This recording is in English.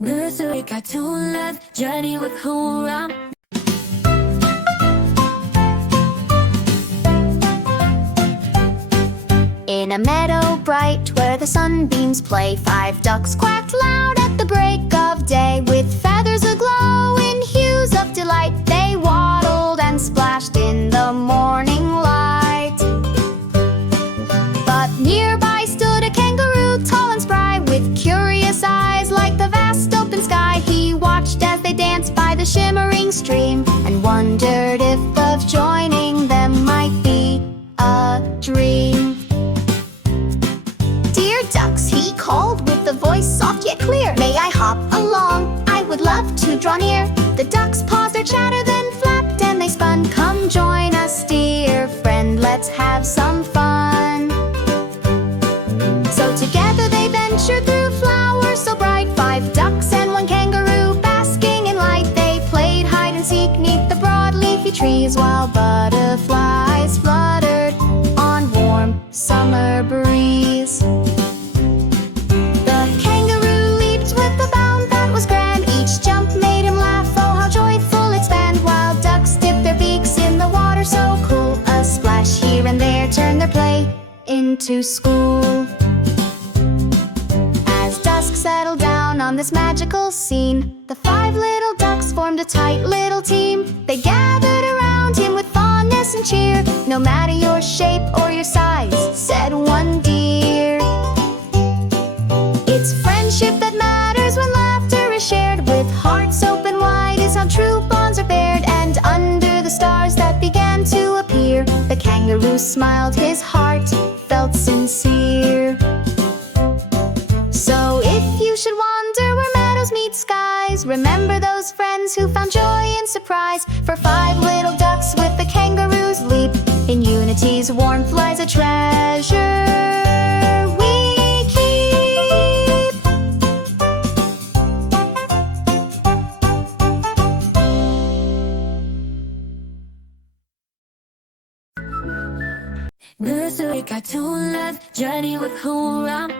Nursery cartoon love journey with Hooram. In a meadow bright where the sunbeams play, 5 ducks quacked loud at the break of day. With feathers aglow in hues of delight, they waddled and splashed in the morning light. But nearby stood a kangaroo, tall and spry, with curious eyes like the vast open sky. He watched as they danced by the shimmering stream, and wondered if of joining them might be a dream. "Dear ducks," he called with a voice soft yet clear, "may I hop along? I would love to draw near." The ducks paused their chatter, then flapped and they spun. "Come join us, dear friend, let's have some fun." So together they ventured through flowers so bright, 5 ducks and 1 kangaroo basking in light. They played hide and seek 'neath the broad leafy trees, while butterflies fluttered on warm summer breeze. The kangaroo leaped with a bound that was grand. Each jump made him laugh, oh how joyful it spanned. While ducks dipped their beaks in the water so cool, a splash here and there turned their play into school. As dusk settled down on this magical scene, the 5 little ducks formed a tight little team. They gathered around him with fondness and cheer. "No matter your shape or your size," said one dear, "it's friendship that matters when laughter is shared. With hearts open wide is how true bonds are bared." And under the stars that began to appear, the kangaroo smiled, his heart felt sincere. So if you should wander where meadows meet skies, remember those friends who found joy in surprise. For 5 little ducks with the kangaroo's leap, in unity's warmth lies a treasure we keep. Nursery cartoon love journey with Hooram.